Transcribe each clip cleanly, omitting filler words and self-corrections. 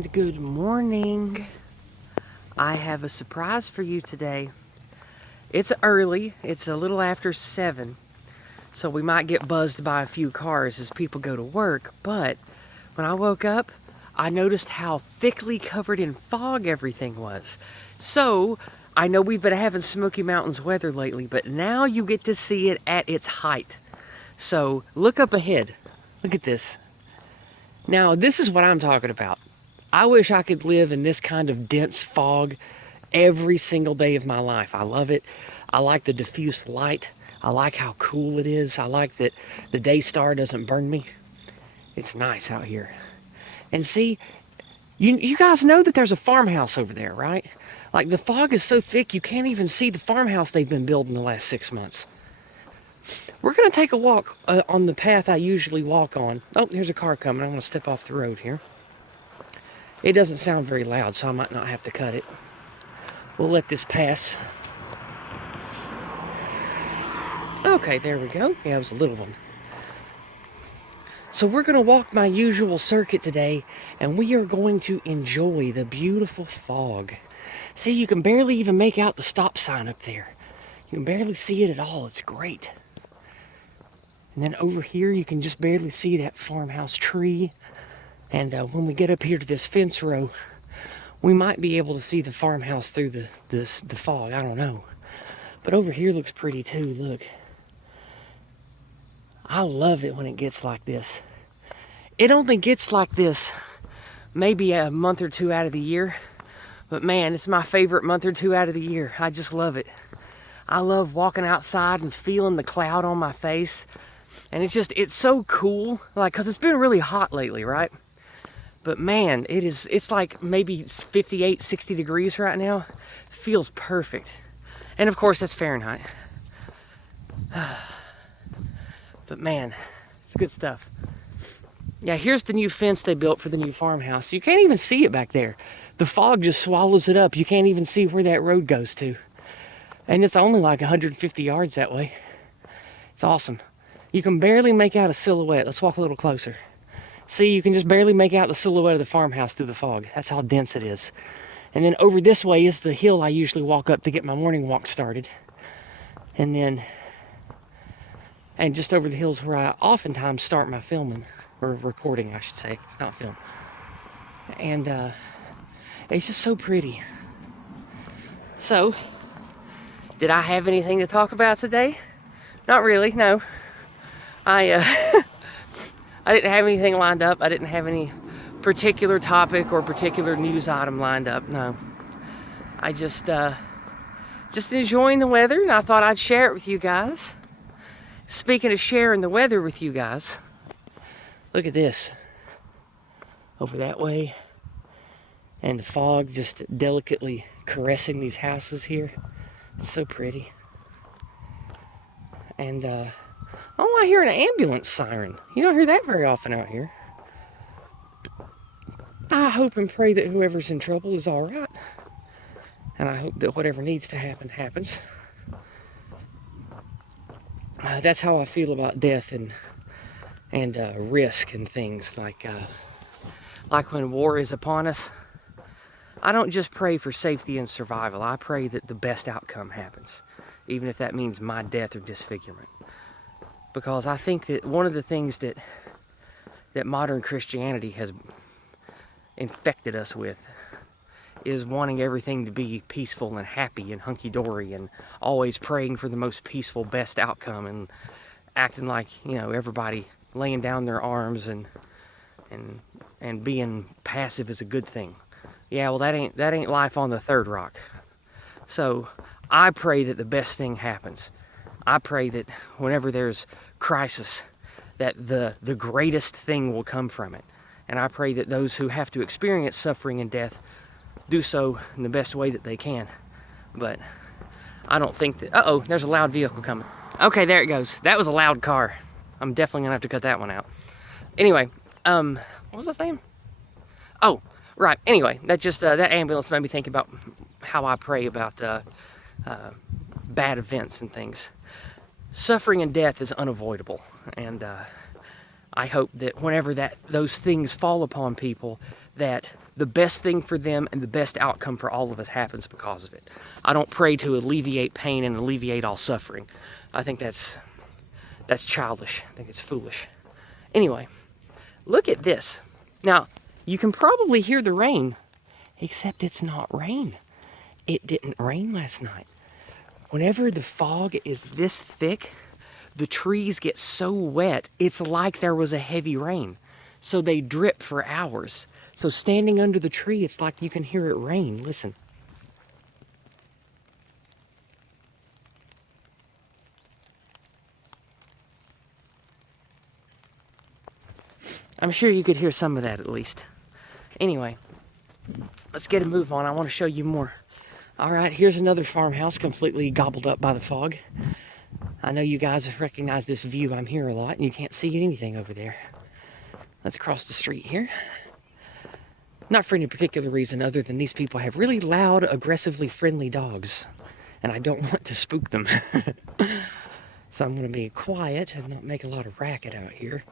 And good morning. I have a surprise for you today. It's early, it's a little after 7, so we might get buzzed by a few cars as people go to work, but when I woke up, I noticed how thickly covered in fog everything was. So, I know we've been having Smoky Mountains weather lately, but now you get to see it at its height. So, look up ahead. Look at this. Now, this is what I'm talking about. I wish I could live in this kind of dense fog every single day of my life. I love it. I like the diffuse light. I like how cool it is. I like that the day star doesn't burn me. It's nice out here. And see, you guys know that there's a farmhouse over there, right? Like, the fog is so thick you can't even see the farmhouse they've been building the last 6 months. We're going to take a walk on the path I usually walk on. Oh, there's a car coming. I'm going to step off the road here. It doesn't sound very loud, so I might not have to cut it. We'll let this pass. Okay, there we go. Yeah, it was a little one. So we're going to walk my usual circuit today, and we are going to enjoy the beautiful fog. See, you can barely even make out the stop sign up there. You can barely see it at all. It's great. And then over here, you can just barely see that farmhouse tree. And when we get up here to this fence row, we might be able to see the farmhouse through the fog. I don't know. But over here looks pretty too. Look. I love it when it gets like this. It only gets like this maybe a month or two out of the year. But man, it's my favorite month or two out of the year. I just love it. I love walking outside and feeling the cloud on my face. And it's so cool. Like, because it's been really hot lately, right? But man, it's like maybe 58, 60 degrees right now. Feels perfect. And of course, that's Fahrenheit. But man, it's good stuff. Yeah, here's the new fence they built for the new farmhouse. You can't even see it back there. The fog just swallows it up. You can't even see where that road goes to. And it's only like 150 yards that way. It's awesome. You can barely make out a silhouette. Let's walk a little closer. See, you can just barely make out the silhouette of the farmhouse through the fog. That's how dense it is. And then over this way is the hill I usually walk up to get my morning walk started. And just over the hills where I oftentimes start my filming, or recording, I should say. It's not film. And it's just so pretty. So, did I have anything to talk about today? Not really, no. I didn't have anything lined up. I didn't have any particular topic or particular news item lined up, no. I just enjoying the weather, and I thought I'd share it with you guys. Speaking of sharing the weather with you guys, look at this. Over that way, and the fog just delicately caressing these houses here. It's so pretty. And, oh, I hear an ambulance siren. You don't hear that very often out here. I hope and pray that whoever's in trouble is all right. And I hope that whatever needs to happen, happens. That's how I feel about death and risk and things. Like when war is upon us, I don't just pray for safety and survival. I pray that the best outcome happens, even if that means my death or disfigurement. Because I think that one of the things that modern Christianity has infected us with is wanting everything to be peaceful and happy and hunky-dory, and always praying for the most peaceful, best outcome, and acting like, you know, everybody laying down their arms and being passive is a good thing. Yeah, well, that ain't life on the third rock. So I pray that the best thing happens. I pray that whenever there's crisis, that the greatest thing will come from it. And I pray that those who have to experience suffering and death do so in the best way that they can. But I don't think that... Uh-oh, there's a loud vehicle coming. Okay, there it goes. That was a loud car. I'm definitely going to have to cut that one out. Anyway, what was I saying? Oh, right. Anyway, that ambulance made me think about how I pray about bad events and things. Suffering and death is unavoidable, and I hope that whenever those things fall upon people, that the best thing for them and the best outcome for all of us happens because of it. I don't pray to alleviate pain and alleviate all suffering. I think that's childish. I think it's foolish. Anyway, look at this. Now, you can probably hear the rain, except it's not rain. It didn't rain last night. Whenever the fog is this thick, the trees get so wet, it's like there was a heavy rain. So they drip for hours. So standing under the tree, it's like you can hear it rain. Listen. I'm sure you could hear some of that at least. Anyway, let's get a move on. I want to show you more. All right, here's another farmhouse completely gobbled up by the fog. I know you guys recognize this view. I'm here a lot and you can't see anything over there. Let's cross the street here. Not for any particular reason other than these people have really loud, aggressively friendly dogs. And I don't want to spook them. So I'm going to be quiet and not make a lot of racket out here.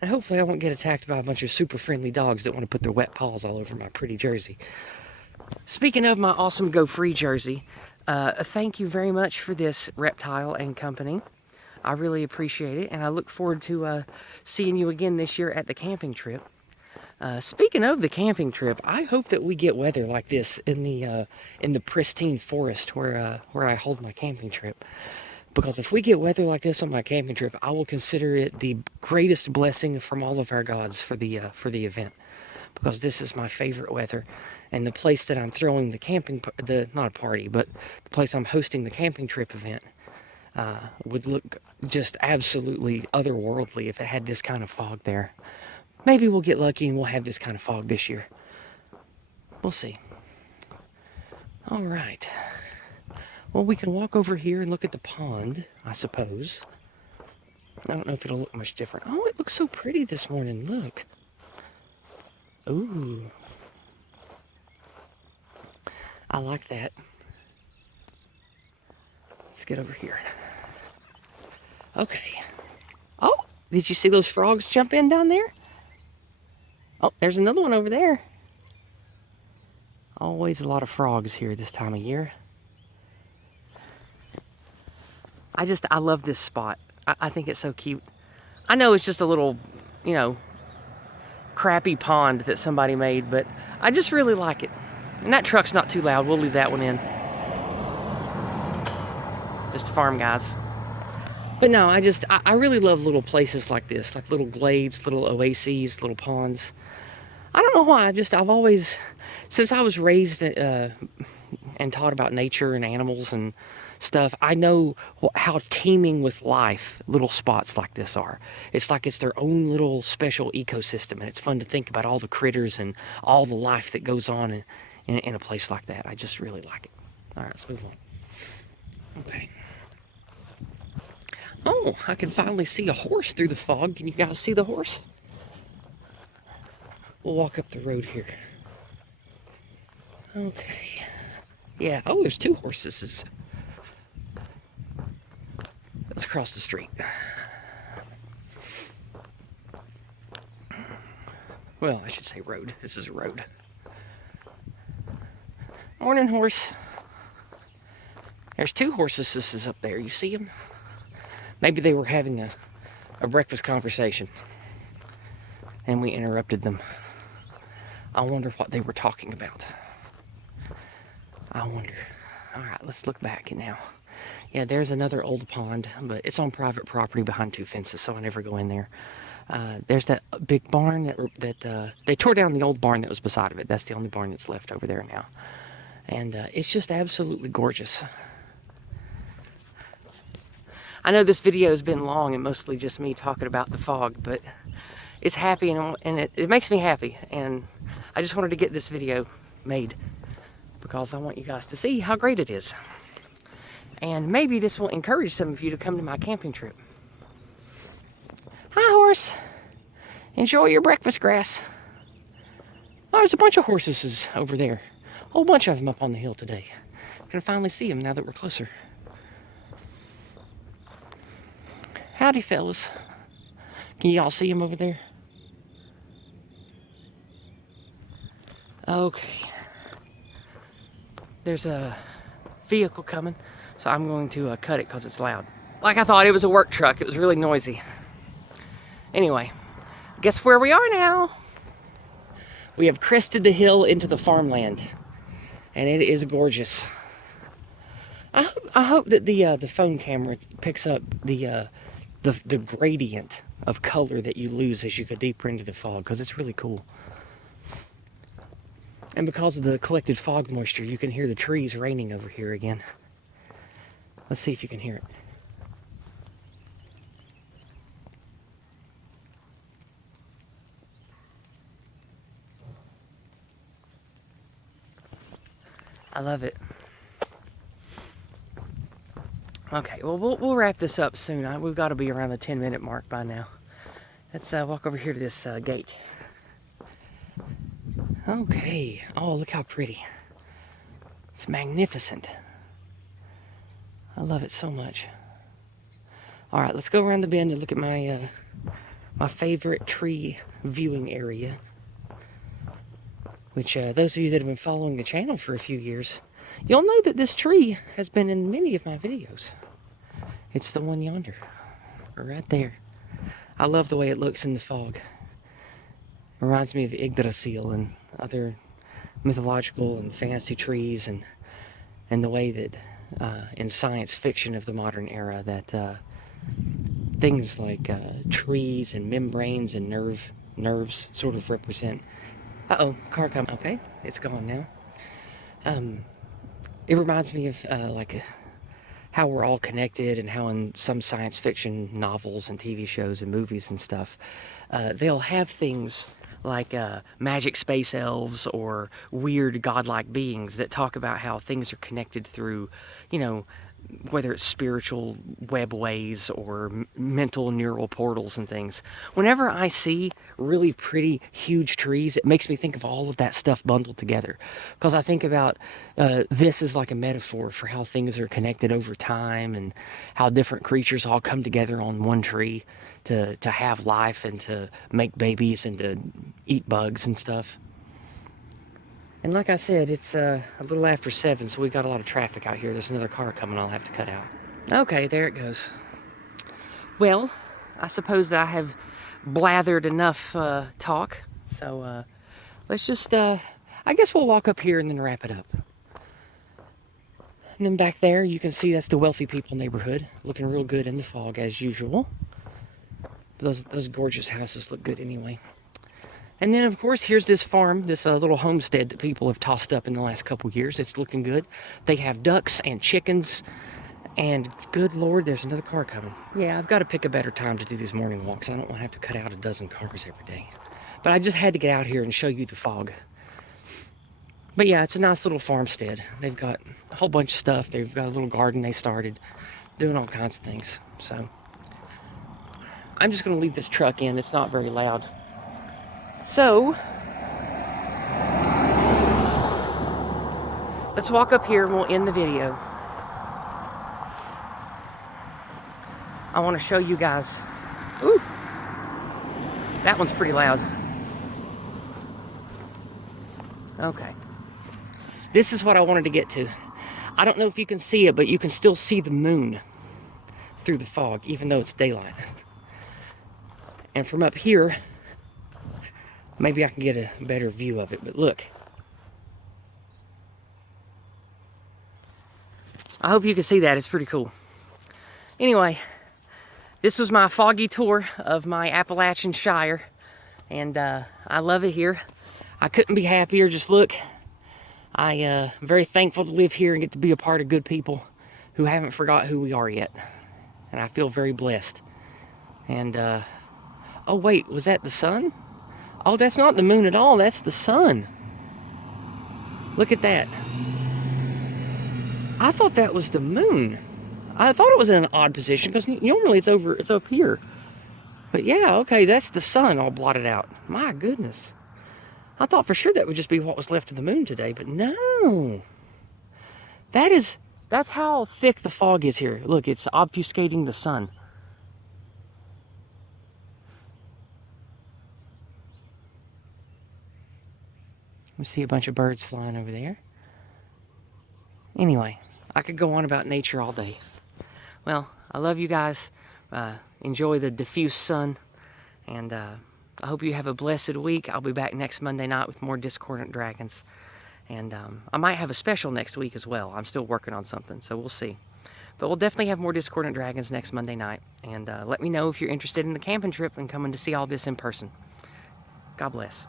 And hopefully I won't get attacked by a bunch of super friendly dogs that want to put their wet paws all over my pretty jersey. Speaking of my awesome Go Free jersey, thank you very much for this, Reptile and Company. I really appreciate it, and I look forward to seeing you again this year at the camping trip. Speaking of the camping trip, I hope that we get weather like this in the pristine forest where I hold my camping trip. Because if we get weather like this on my camping trip, I will consider it the greatest blessing from all of our gods for the event. Because this is my favorite weather. And the place that I'm throwing not a party, but the place I'm hosting the camping trip event would look just absolutely otherworldly if it had this kind of fog there. Maybe we'll get lucky and we'll have this kind of fog this year. We'll see. All right. Well, we can walk over here and look at the pond, I suppose. I don't know if it'll look much different. Oh, it looks so pretty this morning. Look. Ooh. I like that. Let's get over here. Okay. Oh, did you see those frogs jump in down there? Oh, there's another one over there. Always a lot of frogs here this time of year. I love this spot. I think it's so cute. I know it's just a little, crappy pond that somebody made, but I just really like it. And that truck's not too loud. We'll leave that one in. Just farm guys. But no, I really love little places like this, like little glades, little oases, little ponds. I don't know why. I've always, since I was raised and taught about nature and animals and stuff, I know how teeming with life little spots like this are. It's like it's their own little special ecosystem, and it's fun to think about all the critters and all the life that goes on in a place like that. I just really like it. All right, let's move on. Okay. Oh, I can finally see a horse through the fog. Can you guys see the horse? We'll walk up the road here. Okay. Yeah, oh, there's two horses. Let's cross the street. Well, I should say road. This is a road. Morning, horse. There's two horses up there. You see them? Maybe they were having a breakfast conversation, and we interrupted them. I wonder what they were talking about. I wonder. All right, let's look back now. Yeah, there's another old pond, but it's on private property behind two fences, so I never go in there. There's that big barn that they tore down the old barn that was beside of it. That's the only barn that's left over there now. And it's just absolutely gorgeous. I know this video has been long and mostly just me talking about the fog, but it's happy and it makes me happy. And I just wanted to get this video made because I want you guys to see how great it is. And maybe this will encourage some of you to come to my camping trip. Hi, horse. Enjoy your breakfast grass. Oh, there's a bunch of horses over there. A whole bunch of them up on the hill today. I'm gonna finally see them now that we're closer. Howdy, fellas. Can y'all see them over there? Okay. There's a vehicle coming, so I'm going to cut it because it's loud. Like I thought, it was a work truck. It was really noisy. Anyway, guess where we are now? We have crested the hill into the farmland, and it is gorgeous. I hope that the phone camera picks up the gradient of color that you lose as you go deeper into the fog, because it's really cool. And because of the collected fog moisture, you can hear the trees raining over here again. Let's see if you can hear it. I love it. Okay, well, we'll wrap this up soon. We've got to be around the 10-minute mark by now. Let's walk over here to this gate. Okay. Oh, look how pretty. It's magnificent. I love it so much. All right, let's go around the bend and look at my my favorite tree viewing area. Which, those of you that have been following the channel for a few years, you'll know that this tree has been in many of my videos. It's the one yonder, right there. I love the way it looks in the fog. Reminds me of Yggdrasil and other mythological and fantasy trees, and the way that in science fiction of the modern era that things like trees and membranes and nerves sort of represent. Uh-oh, car coming. Okay, it's gone now. It reminds me of how we're all connected, and how in some science fiction novels and TV shows and movies and stuff, they'll have things like magic space elves or weird godlike beings that talk about how things are connected through, you know, whether it's spiritual webways or mental neural portals and things. Whenever I see really pretty huge trees, it makes me think of all of that stuff bundled together, because I think about this is like a metaphor for how things are connected over time, and how different creatures all come together on one tree to have life and to make babies and to eat bugs and stuff. And like I said, it's a little after 7, so we've got a lot of traffic out here. There's another car coming I'll have to cut out. Okay, there it goes. Well, I suppose that I have blathered enough talk. So let's just, I guess we'll walk up here and then wrap it up. And then back there, you can see that's the wealthy people neighborhood. Looking real good in the fog, as usual. Those gorgeous houses look good anyway. And then, of course, here's this farm, this little homestead that people have tossed up in the last couple years. It's looking good. They have ducks and chickens, and good Lord, there's another car coming. Yeah, I've got to pick a better time to do these morning walks. I don't want to have to cut out a dozen cars every day. But I just had to get out here and show you the fog. But yeah, it's a nice little farmstead. They've got a whole bunch of stuff. They've got a little garden they started, doing all kinds of things. So I'm just going to leave this truck in. It's not very loud. So, let's walk up here and we'll end the video. I want to show you guys. Ooh, that one's pretty loud. Okay. This is what I wanted to get to. I don't know if you can see it, but you can still see the moon through the fog, even though it's daylight. And from up here, maybe I can get a better view of it, but look. I hope you can see that. It's pretty cool. Anyway, this was my foggy tour of my Appalachian Shire, and I love it here. I couldn't be happier. Just look. I'm very thankful to live here and get to be a part of good people who haven't forgot who we are yet. And I feel very blessed. And, oh wait, was that the sun? Oh, that's not the moon at all. That's the sun. Look at that. I thought that was the moon. I thought it was in an odd position because normally it's up here. But yeah, okay, that's the sun all blotted out. My goodness. I thought for sure that would just be what was left of the moon today, but no. That's how thick the fog is here. Look, it's obfuscating the sun. We see a bunch of birds flying over there. Anyway, I could go on about nature all day. Well, I love you guys. Enjoy the diffuse sun. And I hope you have a blessed week. I'll be back next Monday night with more Discordant Dragons. And I might have a special next week as well. I'm still working on something, so we'll see. But we'll definitely have more Discordant Dragons next Monday night. And let me know if you're interested in the camping trip and coming to see all this in person. God bless.